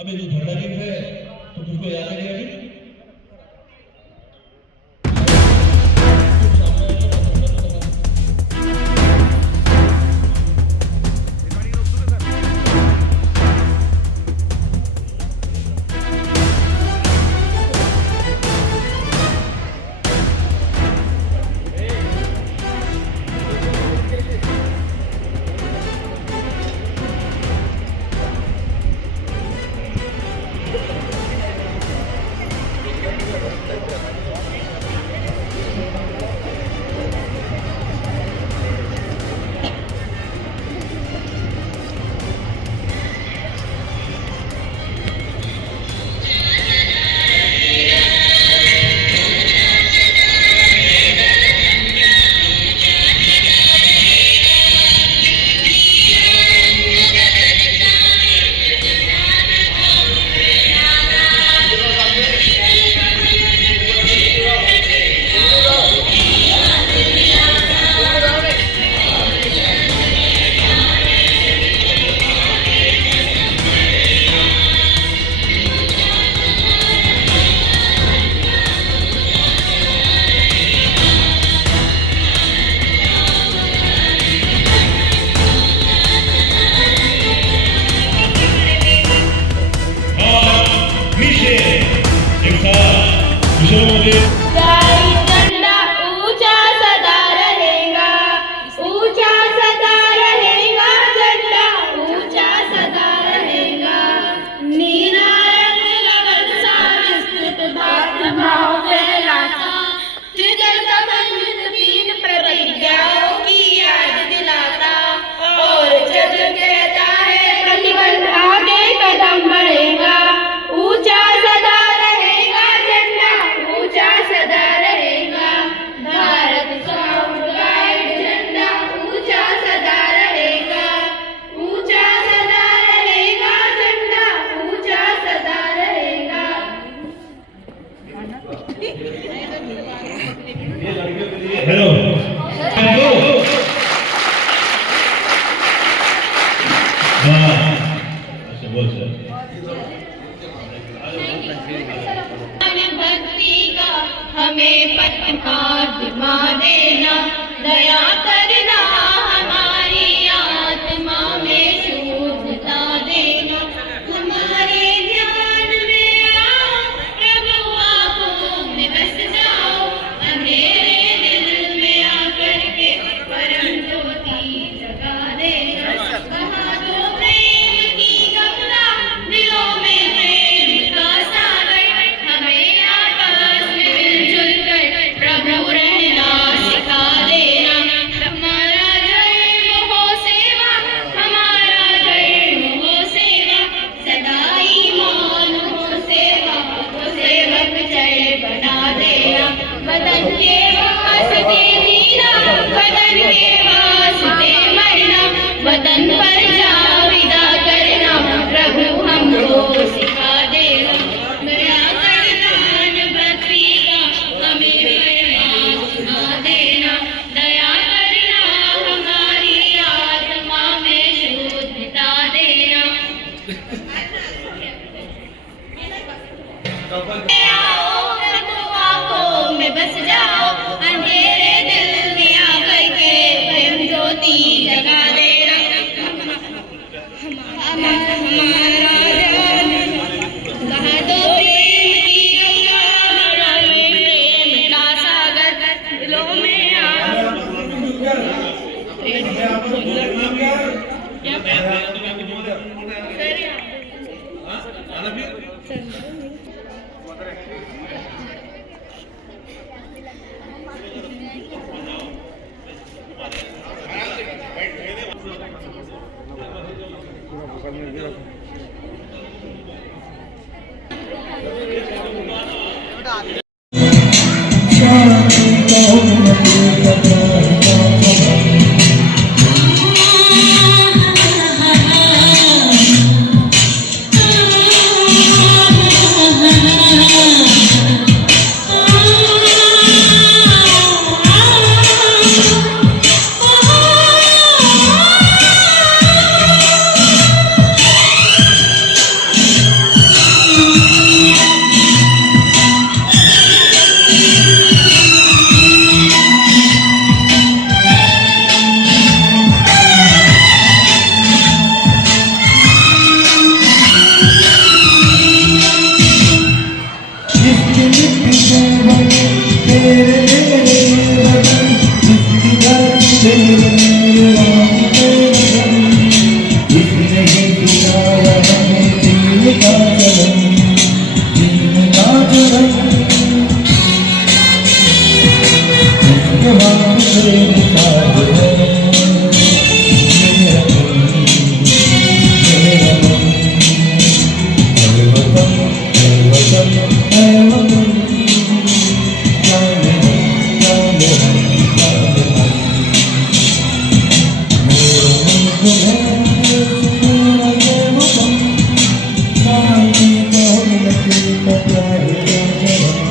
अभी जो झंडा गिफ्ट है तो तुझको याद है अभी भक्ति का हमें परमा देना, दया करना, हमारी आत्मा में शुद्धता देना। हमारे ध्यान में आओ प्रभु, आंखों में बस जाओ, अंधेरे दिल में आकर के परम ज्योति जगा देना। कहा दो प्रेम की गंगा, दिलों में प्रेम का सागर, हमें आपस में मिलजुल कर प्रभु रहना सिखा देना। हमारा धर्म हो सेवा, हमारा धर्म हो सेवा, सदा ईमान हो सेवा, तो सेवक जय बना देना। वतन के वास्ते जीना, वतन के वास्ते मरना, वतन पर जाविदा करना, प्रभु हमको सिखा देना। दया करना पृथ्वी का हमें फरमान सुना देना, दया करना, हमारी आत्मा में शुद्धता देना। आओ प्रभु, आंखों में बस जाओ, अंधेरे दिल में आकर के प्रेम ज्योति जगा देना। हमारा कहा दो प्रेम की गंगा, हमें प्रेम का सागर, दिलों में आओ। शांति जिसकी मिट्टी से बने तेरे वतन, जिसकी धरती से मेरे राम के वतन, जिसने ही सिखाया हमें दीन का चलन, दीन का चलन। जिसके हाथ से निकाल है मेरा मन, मेरा मन। है वतन, है वतन, है वतन, जाने हम, जाने हम, जाने हम। मेरा मंजिल है मेरा ये वतन, शांति का उन्नति का प्यार का जवान।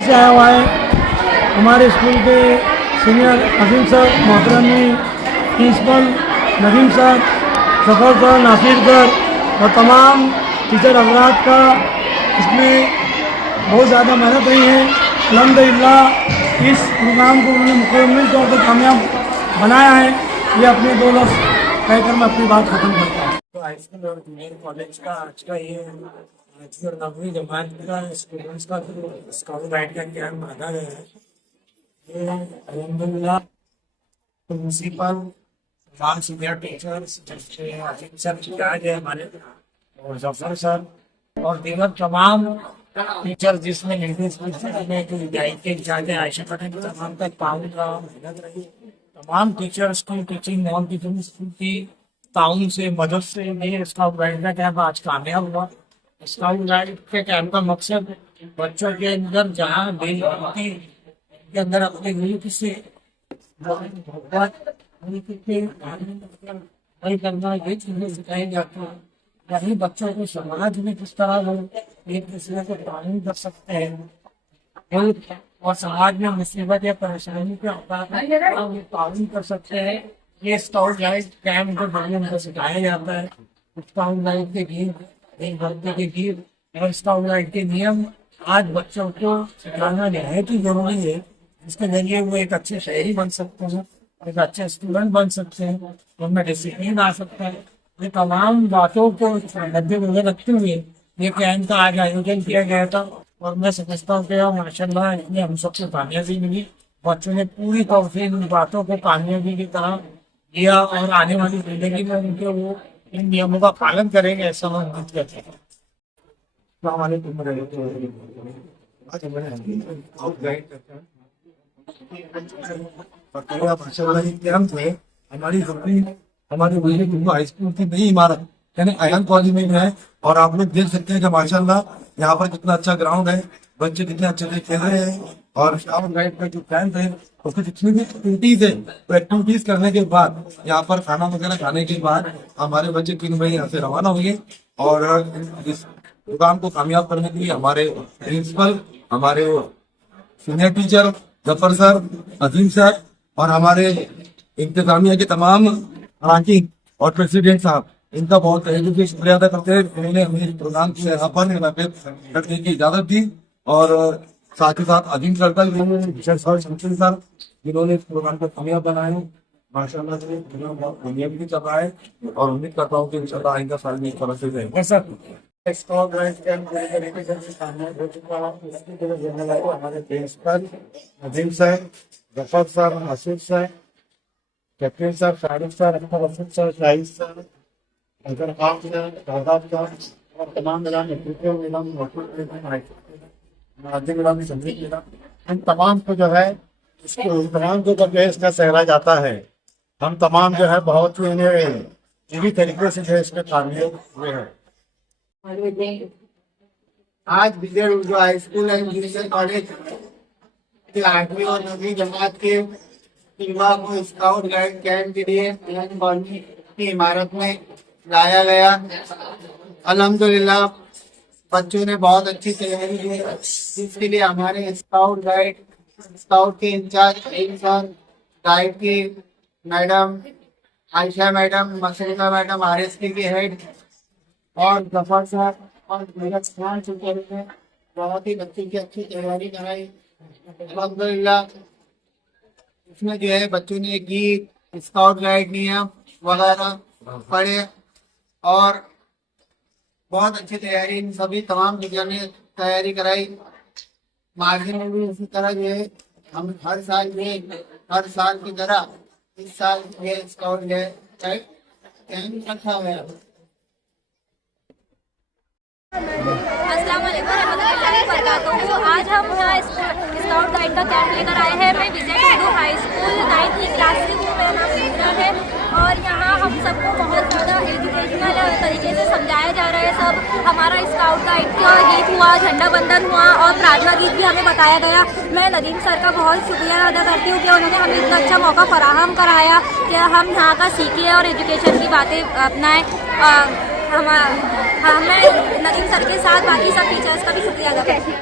से आया हुआ है हमारे स्कूल के सीनियर अजीम सर, मोहतरमी प्रिंसिपल नदीम सर, सफ़र सर, नासिर सर और तमाम टीचर हजरात का इसमें बहुत ज़्यादा मेहनत रही है। अल्हम्दुलिल्लाह इस प्रोग्राम को उन्होंने मुकम्मल तौर पर कामयाब बनाया है। ये अपने दो लफ्ज़ कहकर मैं अपनी बात ख़त्म करता हूँ। तो हाई स्कूल और जूनियर कॉलेज का आज का ये 9वीं जमात का स्टूडेंट्स का स्काउट गाइड का कैंप बांधा गया है। ये अल्हम्दुलिल्लाह प्रिंसिपल, तमाम सीनियर टीचर्स, अजीम सर इंचार्ज है हमारे, और जफर सर और दीगर तमाम टीचर जिसमें निर्देश में गाइड के इंचार्ज है आयशा पटेल, तमाम का ताउन रहा, मेहनत रही। तमाम टीचर्स की टीचिंग, नॉन टीचिंग स्कूल की ताउन से, मदद से ये स्काउट गाइड का कैंप आज कामयाब हुआ। स्काउट गाइड के कैंप का मकसद बच्चों के अंदर जहाँ देशभक्ति के अंदर अपने मुल्क से मोहब्बत, मुल्क के हल करना, ये चीज़ें सिखाई जाती हैं। यही बच्चों को समाज में किस तरह लोग एक दूसरे को तालीम कर सकते हैं, मुल्क और समाज में मुसीबत या परेशानी के औकात में तालीम कर सकते हैं। ये स्काउट गाइड कैंप के बारे में सिखाया जाता है। स्काउट गाइड के गीत, देशभक्ति के गीत और स्काउट गाइड के नियम आज बच्चों को सिखाना नहायत ही जरूरी है। इसके जरिए वो एक अच्छे शहरी बन सकते हैं, एक अच्छे स्टूडेंट बन सकते हैं, उनमें डिसिप्लिन आ सकता है। ये तमाम बातों को मद्देनजर रखते हुए ये कैंप का आज आयोजन किया गया था और मैं समझता हूँ कि माशाल्लाह इसमें हम सबको कामयाबी मिली। बच्चों ने पूरी तौर से इन बातों को कामयाबी की तरह किया और आने वाली जिंदगी में उनके वो इन नियमों का पालन करेंगे, ऐसा मैं उम्मीद करता हूँ। हमारी हाई स्कूल की नई इमारत यानी अयान कॉलेज में है और आप लोग देख सकते हैं कि माशाल्लाह यहाँ पर कितना अच्छा ग्राउंड है, बच्चे कितने अच्छे से खेल रहे हैं और स्काउट गाइड का जो कैंप है उसकी जितनी भी एक्टिविटीज है तो एक्टिविटीज करने के बाद यहाँ पर खाना वगैरह खाने के बाद हमारे बच्चे 3 बजे यहाँ से रवाना होंगे और इस प्रोग्राम को कामयाब करने के लिए हमारे प्रिंसिपल, हमारे सीनियर टीचर जफर सर, अजीम सर और हमारे इंतजामिया के तमाम रैंकिंग और प्रेसिडेंट साहब, इनका बहुत तहे दिल से शुक्रिया अदा करते हैं। उन्होंने हमें प्रोग्राम को यहाँ पर करने की इजाजत दी और साथ ही साथ अजीम सर का सर जिन्होंने इस प्रोग्राम को कामयाब बनाया। माशाल्लाह से प्रोग्राम बहुत कामयाब भी चल रहा है और उम्मीद करता हूँ कि इंशाल्लाह आइंदा साल में इस तरह से रहेगा। हमारे principal Azeem sir, Zafar sir, Asif sir, captain sir, Farooq sir, Afsar sir, Shahid sir, अगर खान सर, दादाब सर और तमाम इन तमाम को जो है तमाम को जब इसका सहरा जाता है, हम तमाम जो है बहुत ही पूरी तरीके से जो है इसमें कामयाब हुए हैं। आज Vijay Urdu high school and junior college के 8वीं और 9वीं जमात के युवा को स्काउट गाइड कैंप के लिए कॉलोनी की इमारत में लाया गया। अल्हम्दुलिल्लाह बच्चों ने बहुत अच्छी तैयारी की, जिसके लिए हमारे स्काउट के इंचार्ज सर, गाइड की madam Ayesha madam, Mashriqa madam, RSK की हेड और जफर साहब और मेरा ध्यान चुके हैं। बहुत ही बच्चों की अच्छी तैयारी कराई अल्हम्दुलिल्लाह। इसमें जो है बच्चों ने गीत, स्काउट गाइड नियम वगैरह पढ़े और बहुत अच्छी तैयारी इन सभी तमाम टीचर ने तैयारी कराई। मार्जिन में भी इसी तरह जो है हम हर साल की तरह इस साल ये स्काउट कैंप रखा हुआ है। अस्सलाम वालेकुम रहमतुल्लाहि व बरकातहू। आज हम यहाँ स्काउट गाइड का कैंप लेकर आए हैं। मैं विजय उर्दू हाई स्कूल 9वीं क्लास से हूँ। मेरा नाम मीरा है और यहाँ हम सबको बहुत ज़्यादा एजुकेशनल तरीके से समझाया जा रहा है। सब हमारा स्काउट गाइड का गीत हुआ, झंडा बंदन हुआ और प्रार्थना गीत भी हमें बताया गया। मैं नदीम सर का बहुत शुक्रिया अदा करती हूँ कि उन्होंने हमें इतना अच्छा मौका फराहम कराया कि हम यहाँ का सीखें और एजुकेशन की बातें अपनाएँ। मैं नदीम सर के साथ बाकी सब टीचर्स का भी शुक्रिया अदा करती हूँ।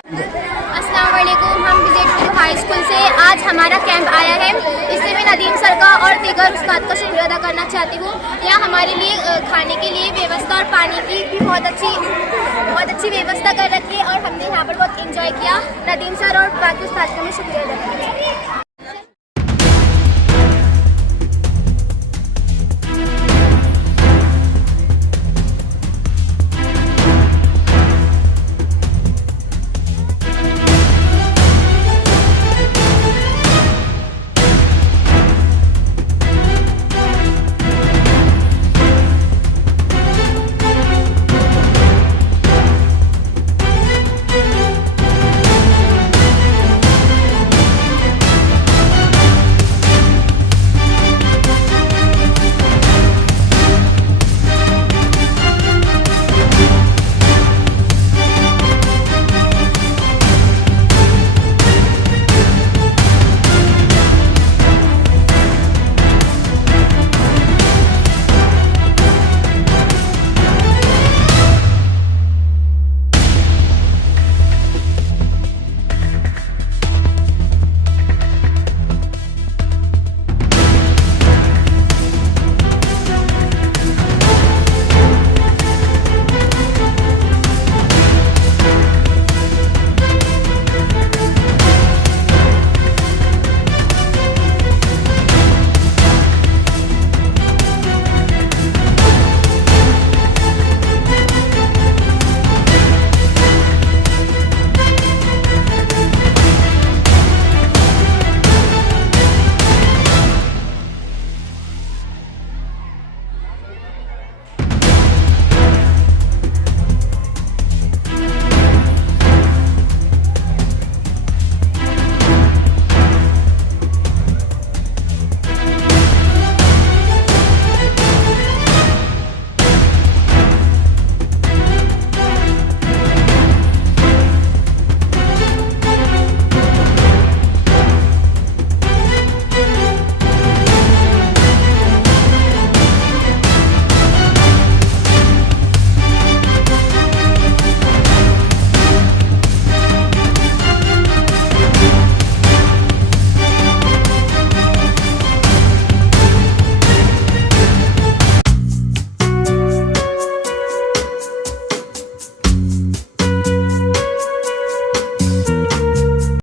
अस्सलाम वालेकुम। हम विजय उर्दू हाई स्कूल से आज हमारा कैंप आया है। इससे मैं नदीम सर का और दीगर उस्ताद का शुक्रिया अदा करना चाहती हूँ। यहाँ हमारे लिए खाने के लिए व्यवस्था और पानी की भी बहुत अच्छी व्यवस्था कर रखी है और हमने यहाँ पर बहुत इंजॉय किया। नदीम सर और बाकी उस्ताद का मैं शुक्रिया अदा करना चाहती हूँ।